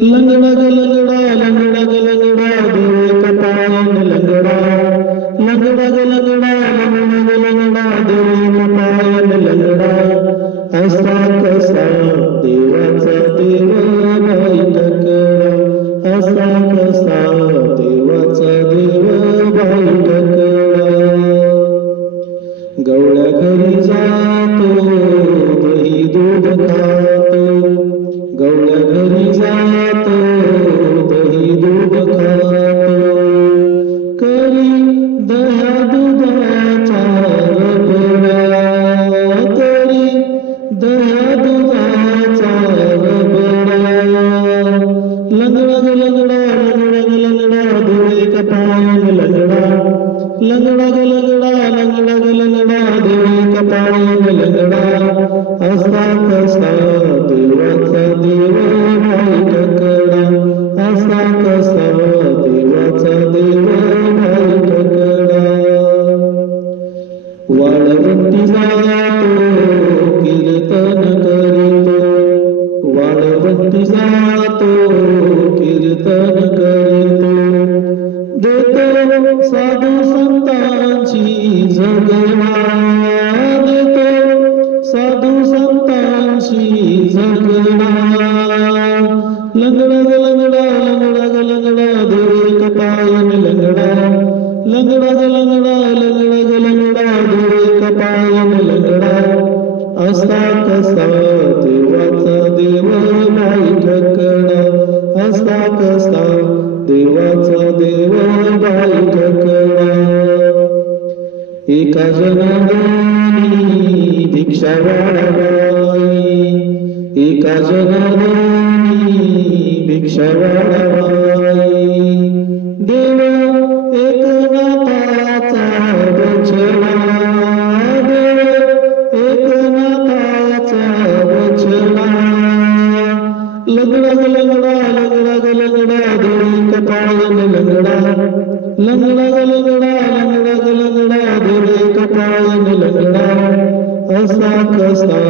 लंगड़ा ग लंगड़ा लंगड़ा ग लंगड़ा देवे कपायन लंगड़ा लंगड़ा ग लंगड़ा लंगड़ा ग लंगड़ा देवे कपायन लंगड़ा असा कसा देवाचा देव बाई टकरा असा कसा देवाचा देव बाई टकरा गवळ्या घरी जातो दही दूध खातो गवळ्या घरी जातो दही दूध खातो करी दह्या दुधाचा रगडा करी दह्या दुधाचा रगडा लंगडा ग लंगडा लंगडा ग लंगडा देवे कपायन लंगडा लंगडा ग लंगडा लंगडा ग लंगडा देवे कपायन लंगडा असा कसा देवाचा देव बाई टकरा असा कसा देवाचा देव बाई टकरा वाळवंटी जातो कीर्तन करीतो वाळवंटी जातो कीर्तन करीतो देतो साधू संतांची जगणा देतो साधू संतांची जगणा लंगडा ग लंगडा लंगडा ग लंगडा देवे कपायन लंगडा लंगडा ग लंगडा लंगडा ग लंगडा देवे कपायन लंगडा असा कसा देवाचा देव बाई टकरा असा कसा देवाचा देव बाई टकरा एका जनार्दनी भिक्षा वाढवाई एका जनार्दनी भिक्षा वाढवाई देव एकनाथाचा वचना देव एकनाथाचा वचना लंगडा ग लंगडा लंगडा ग लंगडा देवे कपायन लंगडा लंगडा ग लंगडा लंगडा ग लंगडा देवे कपायन लंगडा असा कसा